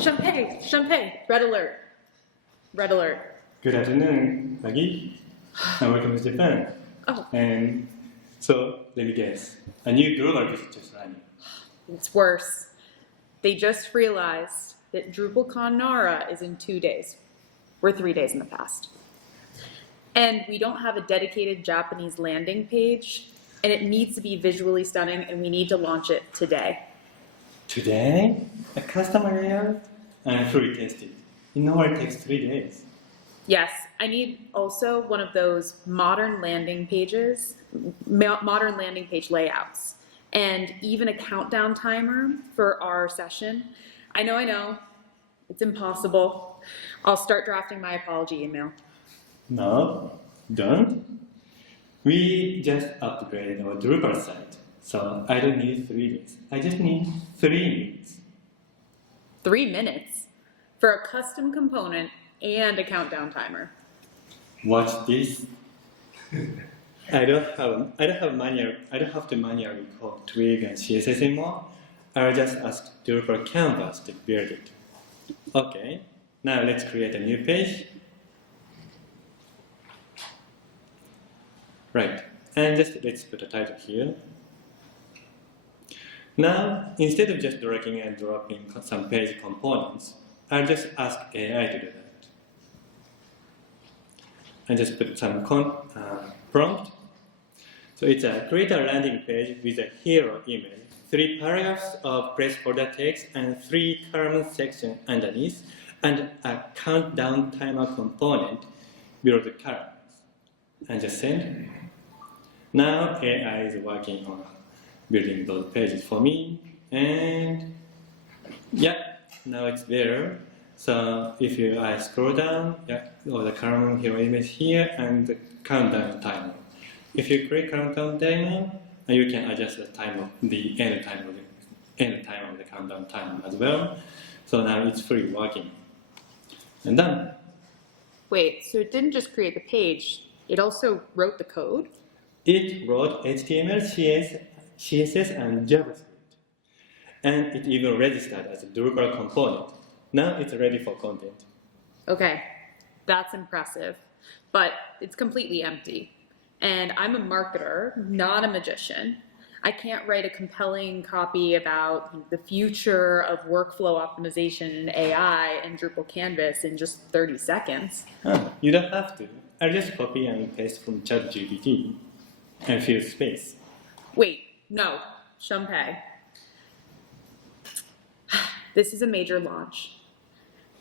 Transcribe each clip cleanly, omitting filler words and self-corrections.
Shumpei, red alert. Red alert. Good afternoon, Maggie, and welcome to Japan. Oh, And so, let me guess, a new Drupal is just running. it's worse. They just realized that DrupalCon Nara is in 2 days. We're 3 days in the past. And we don't have a dedicated Japanese landing page, and it needs to be visually stunning, and we need to launch it today. Today, a customer layout and fully tested. It normally takes 3 days. Yes, I need also one of those modern landing pages, modern landing page layouts, and even a countdown timer for our session. I know, it's impossible. I'll start drafting my apology email. No, don't. We just upgraded our Drupal site, so I don't need 3 days. I just need 3 minutes. 3 minutes for a custom component and a countdown timer. Watch this. I don't have to manually code twig and CSS anymore. I'll just ask Drupal canvas to build it. Okay, now let's create a new page. Right, and just let's put a title here. Now, instead of just dragging and dropping some page components, I'll just ask AI to do that. And just put some prompt. So it's a create a landing page with a hero image, 3 paragraphs of placeholder text, and 3 column sections underneath, and a countdown timer component below the columns. And just send. Now AI is working on building those pages for me, and yeah, now it's there. So if I scroll down, or the column hero image here, and the countdown timer. If you click countdown timer, you can adjust the time of the end time of the countdown timer as well. So now it's fully working. And done. Wait, so it didn't just create the page, it also wrote the code? It wrote HTML, CSS, and JavaScript. And it even registered as a Drupal component. Now it's ready for content. Okay, that's impressive, but it's completely empty. And I'm a marketer, not a magician. I can't write a compelling copy about the future of workflow optimization in AI and Drupal Canvas in just 30 seconds. You don't have to. I'll just copy and paste from ChatGPT and fill space. Wait, no, Shumpei. This is a major launch.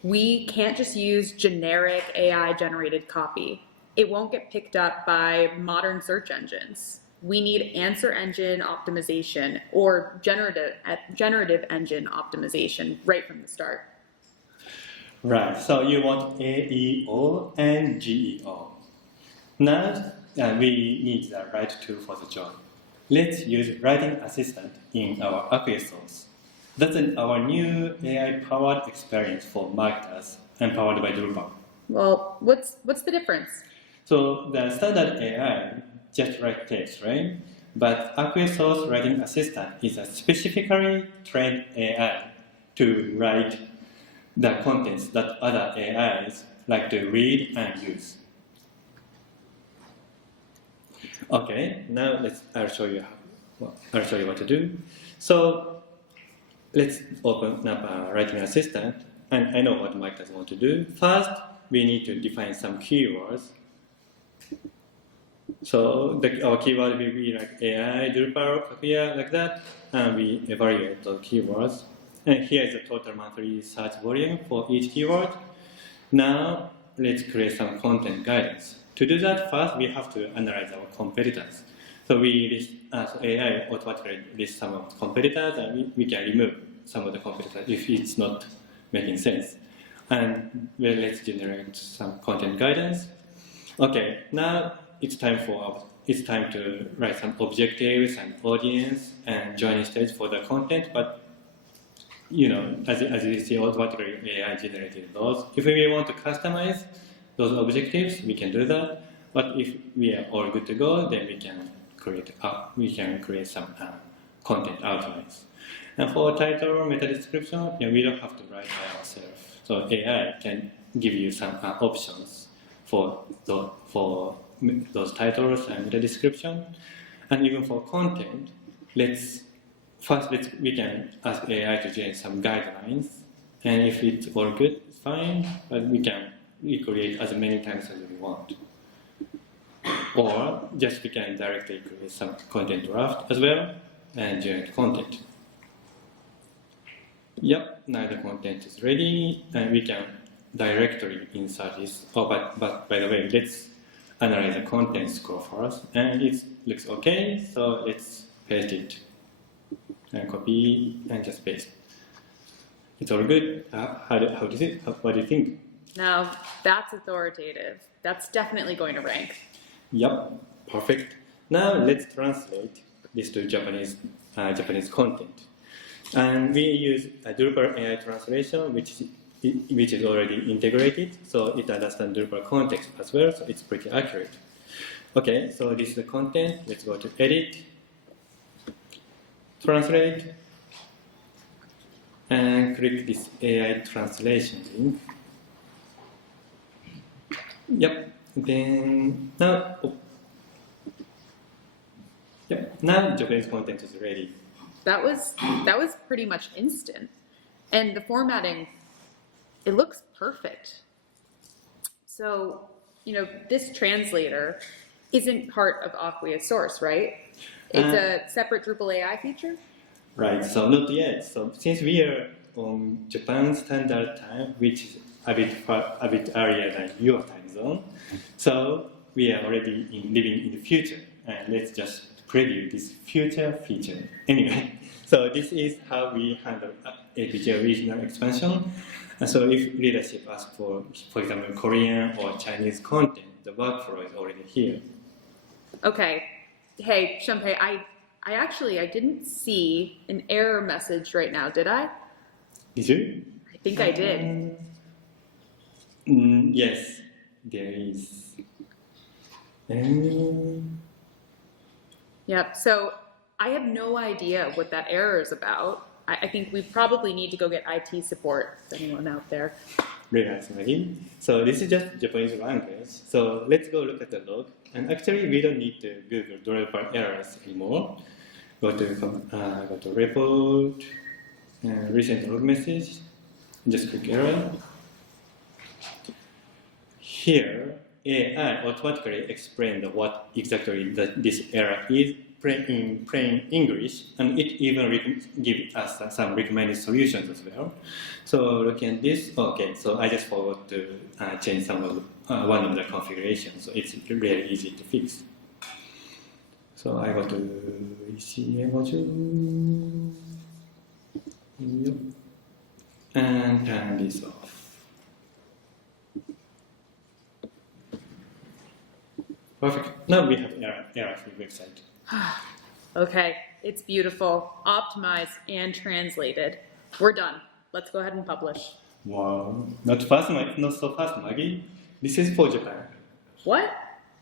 We can't just use generic AI-generated copy. It won't get picked up by modern search engines. We need answer engine optimization or generative engine optimization right from the start. Right, so you want AEO and GEO. Now we need the right tool for the job. Let's use Writing Assistant in our Acquia source. That's our new AI-powered experience for marketers and powered by Drupal. Well, what's the difference? So the standard AI just write text, right? But Acquia source Writing Assistant is a specifically trained AI to write the contents that other AIs like to read and use. Okay, now I'll show you what to do. So let's open up Writing Assistant, and I know what marketers want to do. First, we need to define some keywords. So our keyword will be like AI, Drupal, Acquia, like that, and we evaluate those keywords. And here is the total monthly search volume for each keyword. Now, let's create some content guidance. To do that, first we have to analyze our competitors. So we list, so AI automatically lists some of the competitors, and we can remove some of the competitors if it's not making sense. And let's generate some content guidance. Okay, now it's time to write some objectives and audience and joining stage for the content. But you know, as you see, automatically AI generated those. If we want to customize those objectives, we can do that. But if we are all good to go, then we can create some content outlines. And for title, meta description, we don't have to write by ourselves. So AI can give you some options for those titles and meta description. And even for content, we can ask AI to generate some guidelines. And if it's all good, it's fine, but we can recreate as many times as we want. Or just we can directly create some content draft as well and generate content. Yep, now the content is ready and we can directly insert this. Oh, but by the way, let's analyze the content scroll first. And it looks okay, so let's paste it. And copy and just paste. It's all good. What do you think? Now, that's authoritative. That's definitely going to rank. Yep, perfect. Now let's translate this to Japanese content. And we use a Drupal AI translation, which is already integrated, so it understands Drupal context as well, so it's pretty accurate. Okay, so this is the content. Let's go to Edit, Translate, and click this AI translation link. Yep. Then now, now Japanese content is ready. That was pretty much instant. And the formatting, it looks perfect. So, this translator isn't part of Acquia's source, right? It's a separate Drupal AI feature? Right, so not yet. So since we are on Japan Standard Time, which is a bit earlier than your time zone, so we are already living in the future. And let's just preview this future feature. Anyway, so this is how we handle APJ regional expansion. And so if leadership asks for example, Korean or Chinese content, the workflow is already here. Okay. Hey, shumpei, I didn't see an error message right now, did I? Did you? I think I did. Yes, there is. Yep, so I have no idea what that error is about. I think we probably need to go get IT support, if anyone out there. Relax, Maggie. So this is just Japanese language. So let's go look at the log. And actually, we don't need to Google Drupal errors anymore. Go to report, recent log message, just click error. Here, AI automatically explains what exactly this error is in plain English, and it even gives us some recommended solutions as well. So looking at this, okay, so I just forgot to change one of the configurations, so it's really easy to fix. So I go to ECA module, and turn this off. Perfect. Now we have error-free website. Okay, it's beautiful, optimized and translated. We're done. Let's go ahead and publish. Wow, not so fast, Maggie. This is for Japan. What?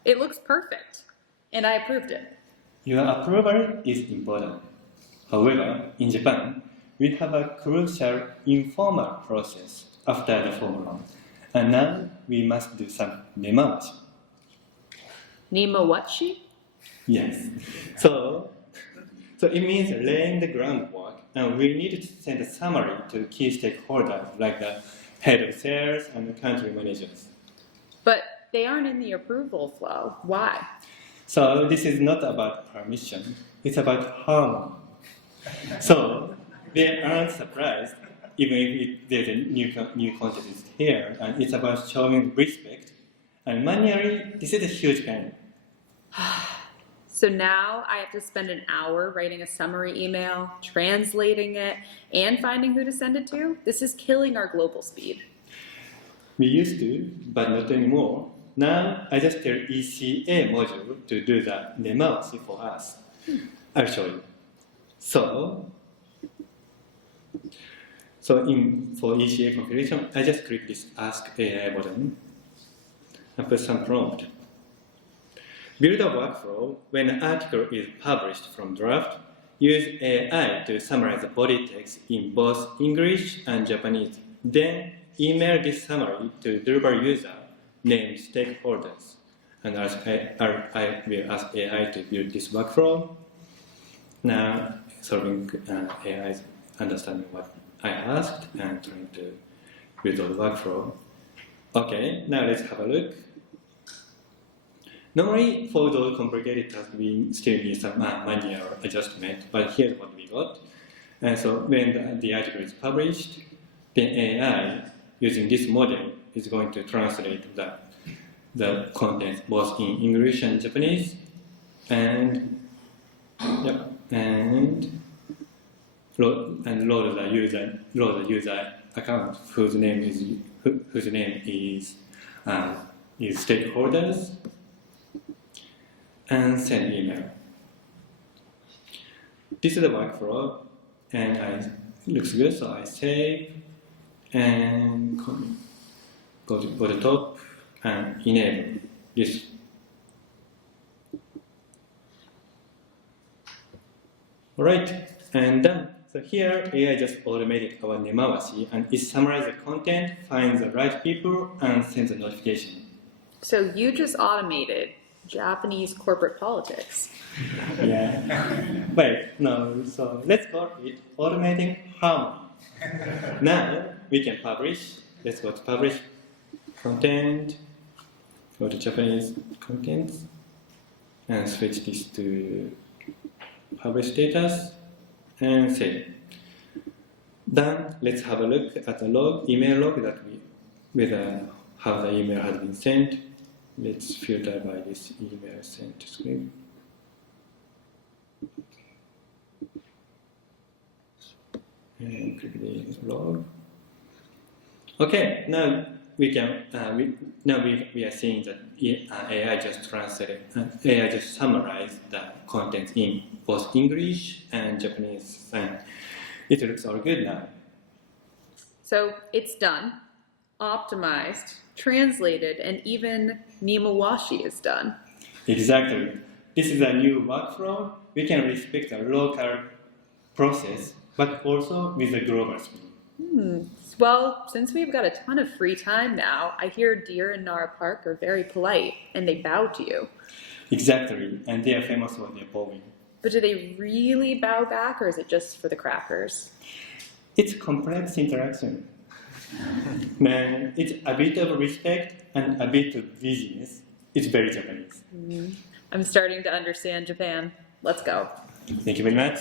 It looks perfect. And I approved it. Your approval is important. However, in Japan, we have a crucial informal process after the formal, and now we must do some nemawashi. Nemawashi? Yes. So it means laying the groundwork, and we need to send a summary to key stakeholders like the head of sales and the country managers. But they aren't in the approval flow. Why? So this is not about permission, it's about harmony. So they aren't surprised, even if there's a new content is here, and it's about showing respect. And manually, this is a huge pain. So now I have to spend an hour writing a summary email, translating it, and finding who to send it to? This is killing our global speed. We used to, but not anymore. Now I just tell ECA module to do the nemawashi for us. I'll show you. So for ECA configuration, I just click this Ask AI button and put some prompt. Build a workflow when an article is published from draft. use AI to summarize the body text in both English and Japanese. Then email this summary to Drupal user named stakeholders. And I will ask AI to build this workflow. Now, solving AI's understanding what I asked and trying to build the workflow. Okay, now let's have a look. Normally, for those complicated tasks, we still need some manual adjustment, but here's what we got. And so when the article is published, then AI, using this model, is going to translate the content both in English and Japanese, and load the user account whose name is stakeholders, and send email. This is the workflow, and it looks good, so I save and go to the top and enable this. All right, and done. So here, AI just automated our nemawashi, and it summarizes the content, finds the right people, and sends a notification. So you just automated Japanese corporate politics. Yeah. Wait, no, so let's call it automating harmony. Now we can publish. Let's go to publish content, go to Japanese contents, and switch this to publish status, and save. Then let's have a look at the email log that how the email has been sent. Let's filter by this email sent script. And click the log. Okay, now we can. We are seeing that AI just summarized the content in both English and Japanese, and it looks all good now. So it's done, optimized, translated, and even nemawashi is done. Exactly. This is a new workflow. We can respect the local process, but also with the global speed. Well, since we've got a ton of free time now, I hear deer in Nara Park are very polite and they bow to you. Exactly, and they are famous for their bowing. But do they really bow back, or is it just for the crackers? It's complex interaction. Man, it's a bit of respect and a bit of busyness. It's very Japanese. I'm starting to understand Japan. Let's go. Thank you very much.